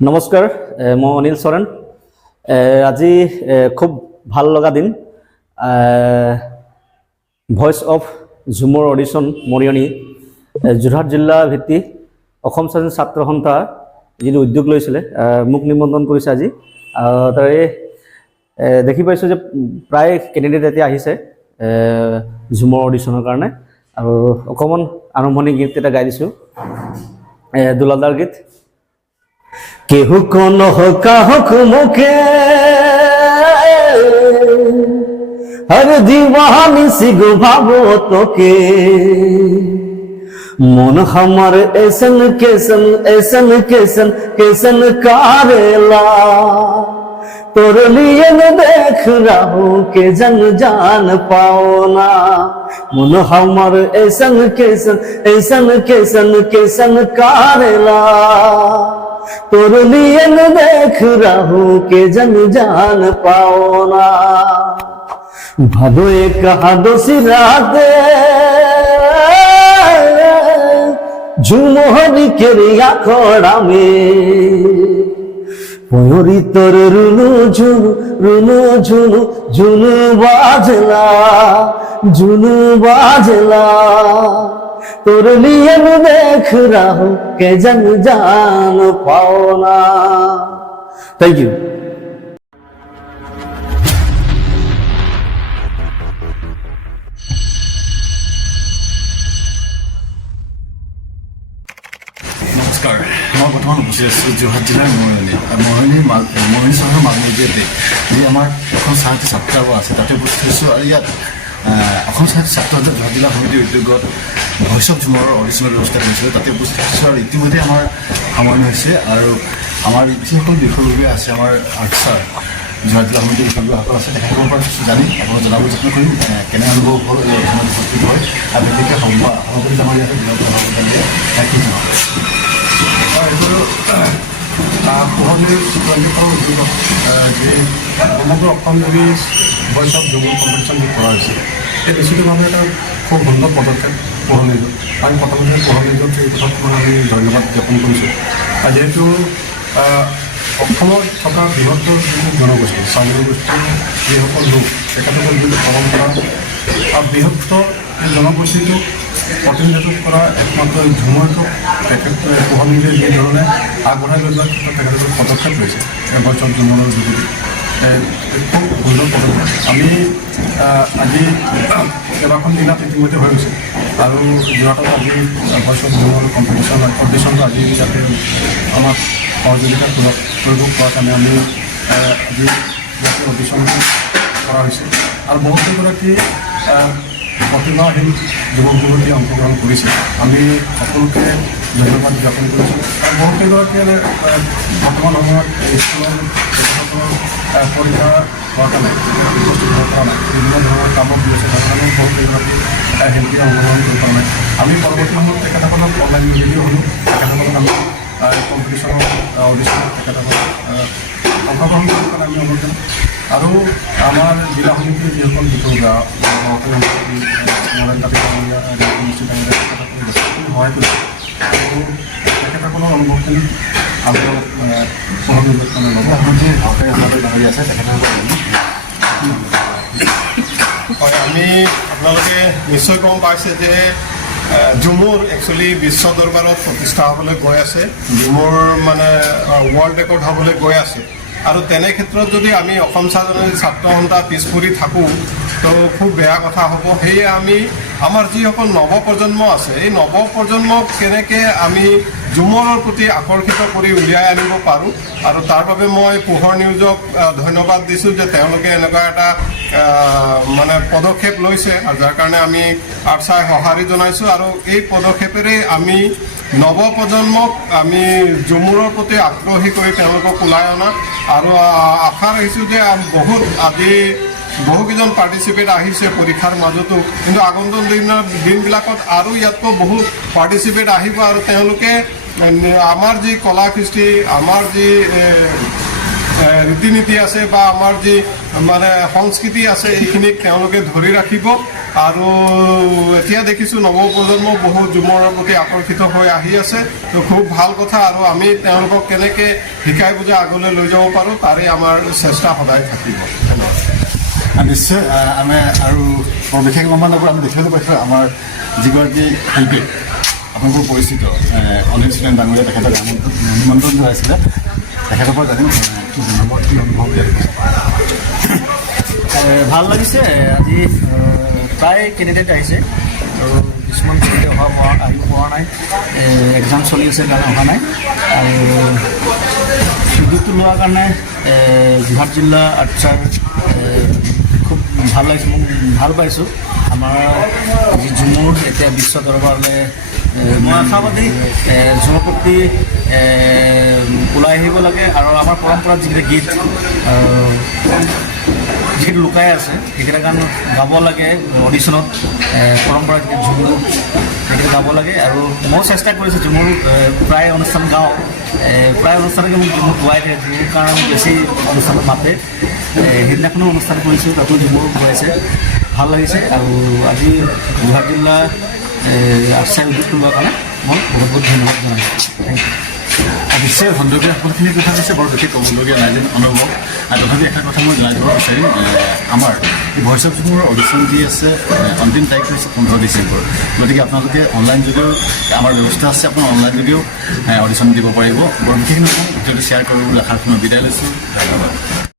নমস্কাৰ মই অনিল চৰেণ আজি খুব ভাল লগা দিন voice of Jhumur audition Mariani Jorhat জিলা ভিত্তি অসম স্বাধীন ছাত্ৰ সন্থা যিটো উদ্যোগ লৈছিলে মোক নিমন্ত্ৰণ কৰিছে আজি তাৰে দেখি পাইছোঁ যে প্ৰায় কেণ্ডিডেট এতিয়া আহিছে ঝুমৰ অডিশ্যনৰ কাৰণে আৰু অকণমান আৰম্ভণি গীত এটা গাই দিছোঁ দুলাদাৰ গীত কেহু কোন কাহক মুখে হর দিवानी सिगो भावो तोके मन हमार ऐसन कैसन कारेला तोर लिए न देख रहा के जन जान पाओ ना मन हमार ऐसन कैसन कारेला तोर लिए न देख रहा के जन जान पाओ ना भादो एक हादोसी राते झुमोहरी के रिया खोड़ा में पयोरी तोर रुनु झुनु बाजला तोर लिए न देख रहा के जन जान पाओ ना थैंक यू নমস্কাৰ মই বৰ্তমান উপস্থিত আছোঁ যোৰহাট জিলাৰ মৰিয়নি চহৰৰ মাজমজিয়াতে যি আমাৰ অসম সাহিত্য ছাত্ৰাবাস আছে তাতে উপস্থিত আছোঁ আৰু ইয়াত অসম সাহিত্য ছাত্ৰ যোৰহাট জিলা সমিতিৰ উদ্যোগত ভয়েস অফ ঝুমৰ অডিশ্যনৰ ব্যৱস্থা কৰিছিলোঁ তাতে উপস্থিত আছোঁ আৰু ইতিমধ্যে আমাৰ সামৰণি হৈছে আৰু আমাৰ যিসকল বিষয়ববীয়া আছে আমাৰ আৰ্টছাৰ যোৰহাট জিলা সমিতিৰ বিষয়ববীয়াসকল আছে তেখেতসকলৰ পৰা কিছু জানি আপোনাক জনাবলৈ যত্ন কৰিম কেনে অনুভৱ হ'ল এই অধ্যয়নত উপস্থিত হয় আৰু বিশেষকৈ সভাপতি আমাৰ ইয়াতে কি জনাব পোহনীৰ চূড়ান্তকৰণ উদ্যোগত যে সমগ্ৰ অসমজুৰি ভয়েস অফ ঝুমৰ কম্পিটিশ্যন যি কৰা হৈছে এই নিশ্চিতভাৱে এটা খুব সুন্দৰ পদক্ষেপ পোহনীৰ আমি প্ৰথমতে পোহনীৰ এই কথাত আমি ধন্যবাদ জ্ঞাপন কৰিছোঁ যিহেতু অসমত থকা বৃহত্তৰ যিটো জনগোষ্ঠী চাউল গোষ্ঠীৰ যিসকল লোক তেখেতসকল যিটো পৰম্পৰা আৰু বৃহত্তৰ এই জনগোষ্ঠীটোক প্ৰতিনিধিত্ব কৰা একমাত্ৰ ঝুমৰটোক তেখেত পোহনীৰে যি ধৰণে আগবঢ়াই লৈ যোৱাৰ ক্ষেত্ৰত তেখেতসকলে পদক্ষেপ লৈছে ভয়েস অফ ঝুমৰ যোগেদি খুব সুন্দৰ পদক্ষেপ আমি আজি কেইবাখন জিলাত ইতিমধ্যে হৈ গৈছে আৰু যোৰহাটত আজি ভয়েস অফ ঝুমৰ কম্পিটিশ্যন অডিশ্যনটো আজি যাতে আমাক সহযোগিতা কৰিব পৰা কাৰণে আমি আজি ইয়াতে অডিশ্যন কৰা হৈছে আৰু বহুকেইগৰাকী প্ৰতিভাশীল যুৱক যুৱতীয়ে অংশগ্ৰহণ কৰিছে আমি সকলোকে ধন্যবাদ জ্ঞাপন কৰিছোঁ আৰু বহুকেইগৰাকীয়ে বৰ্তমান সময়ত স্কুলৰ তেখেতসকলৰ পৰীক্ষা হোৱাৰ কাৰণে উপস্থিত হ'ব পৰা নাই বিভিন্ন ধৰণৰ কামত গৈছে তাৰ কাৰণে বহুকেইগৰাকী শিল্পীয়ে অংশগ্ৰহণ কৰিব পৰা নাই আমি পৰৱৰ্তী সময়ত তেখেতসকলক অনলাইন ভিডিঅ' হ'লোঁ তেখেতসকলক আমি কম্পিটিশ্যনৰ অডিশ্যনত তেখেতসকলক অংশগ্ৰহণ কৰাৰ কাৰণে আমি অনুৰোধ কৰিম আৰু আমাৰ জিলা সমিতিৰ যিসকল বিষয়ববীয়া সহায় কৰিছে আৰু তেখেতসকলৰ অনুভৱখিনি আপোনালোক সহযোগিতানে ল'ব আছে তেখেতসকল হয় আমি আপোনালোকে নিশ্চয় গম পাইছে যে ঝুমুৰ একচুৱেলি বিশ্ব দৰবাৰত প্ৰতিষ্ঠা হ'বলৈ গৈ আছে ঝুমুৰ মানে ৱৰ্ল্ড ৰেকৰ্ড হ'বলৈ গৈ আছে আৰু তেনে ক্ষেত্ৰত যদি আমি অসম স্বাধীন ছাত্ৰ সন্থা পিছ পৰি থাকোঁ তো খুব বেয়া কথা হ'ব সেয়ে আমি আমাৰ যিসকল নৱপ্ৰজন্ম আছে এই নৱপ্ৰজন্মক কেনেকৈ আমি ঝুমৰৰ প্ৰতি আকৰ্ষিত কৰি উলিয়াই আনিব পাৰোঁ আৰু তাৰ বাবে মই পোহৰ নিউজক ধন্যবাদ দিছোঁ যে তেওঁলোকে এনেকুৱা এটা মানে পদক্ষেপ লৈছে আৰু যাৰ কাৰণে আমি আৰ্টছাই সঁহাৰি জনাইছোঁ আৰু এই পদক্ষেপেৰে আমি নৱপ্ৰজন্মক আমি ঝুমুৰৰ প্ৰতি আগ্ৰহী কৰি তেওঁলোকক ওলাই অনা আৰু আশা ৰাখিছোঁ যে বহুত আজি বহুকেইজন পাৰ্টিচিপেট আহিছে পৰীক্ষাৰ মাজতো কিন্তু আগন্তুক দিনবিলাকত আৰু ইয়াতকৈ বহুত পাৰ্টিচিপেট আহিব আৰু তেওঁলোকে আমাৰ যি কলা কৃষ্টি আমাৰ যি ৰীতি নীতি আছে বা আমাৰ যি মানে সংস্কৃতি আছে এইখিনিক তেওঁলোকে ধৰি ৰাখিব আৰু এতিয়া দেখিছোঁ নৱপ্ৰজন্ম বহু ঝুমুৰৰ প্ৰতি আকৰ্ষিত হৈ আহি আছে তো খুব ভাল কথা আৰু আমি তেওঁলোকক কেনেকৈ শিকাই বুজাই আগলৈ লৈ যাব পাৰোঁ তাৰে আমাৰ চেষ্টা সদায় থাকিব ধন্যবাদ নিশ্চয় আমি আৰু বৰ বিশেষ নম্বৰবোৰ আমি দেখিবলৈ পাইছোঁ আমাৰ যিগৰাকী শিল্পী আপোনালোকৰ পৰিচিত অনিল সুৰেন ডাঙৰীয়া তেখেতক নিমন্ত্ৰণ জনাইছিলে তেখেতৰ পৰা জানিম কি অনুভৱ ভাল লাগিছে আজি প্ৰায় কেণ্ডিডেট আহিছে আৰু কিছুমান কেণ্ডিডেট আহিব পৰা নাই এক্সাম চলি আছে কাৰণে অহা নাই আৰু সুযোগটো লোৱাৰ কাৰণে যোৰহাট জিলা আৰ্টছাৰ খুব ভাল লাগিছে মোক ভাল পাইছোঁ আমাৰ যি ঝুমুৰ এতিয়া বিশ্ব দৰবাৰলৈ মই আশাবাদী ঝুমুৰ প্ৰতি ওলাই আহিব লাগে আৰু আমাৰ পৰম্পৰাত যিকেইটা গীত যিকেইটা লুকাই আছে সেইকেইটা গান গাব লাগে অডিশ্যনত পৰম্পৰা যিকেইটা ঝুমুৰ সেইকেইটা গাব লাগে আৰু মই চেষ্টা কৰিছোঁ ঝুমুৰ প্ৰায় অনুষ্ঠান গাওঁ প্ৰায় অনুষ্ঠানকে মোক ঝুমুৰ গোৱাই দিয়ে ঝুমুৰ কাৰণে বেছি অনুষ্ঠানত মাতে সেইদিনাখনো অনুষ্ঠান কৰিছোঁ তাতো ঝুমুৰ গোৱাইছে ভাল লাগিছে আৰু আজি যোৰহাট জিলা আশ্ৰয় উদ্যোগটো লোৱাৰ কাৰণে মই বহুত বহুত ধন্যবাদ জনাইছোঁ থেংক ইউ নিশ্চয় সন্দৰ্ভীয় সকলোখিনি কথা কৈছে বৰ বিশেষ ক'বলগীয়া নাই যেন অনুভৱ আৰু তথাপি এটা কথা মই জনাই দিব বিচাৰিম আমাৰ এই ভইচ অফ ঝুমুৰৰ অডিশ্যন যি আছে অন্তিম তাৰিখ হৈছে 15 ডিচেম্বৰ গতিকে আপোনালোকে অনলাইন যোগেও আমাৰ ব্যৱস্থা আছে আপোনাৰ অনলাইন যোগেও অডিশ্যন দিব পাৰিব বৰ বিশেষ নহয় ভিডিঅ'টো শ্বেয়াৰ কৰিব বুলি আশা কৰি মই বিদায় লৈছোঁ ধন্যবাদ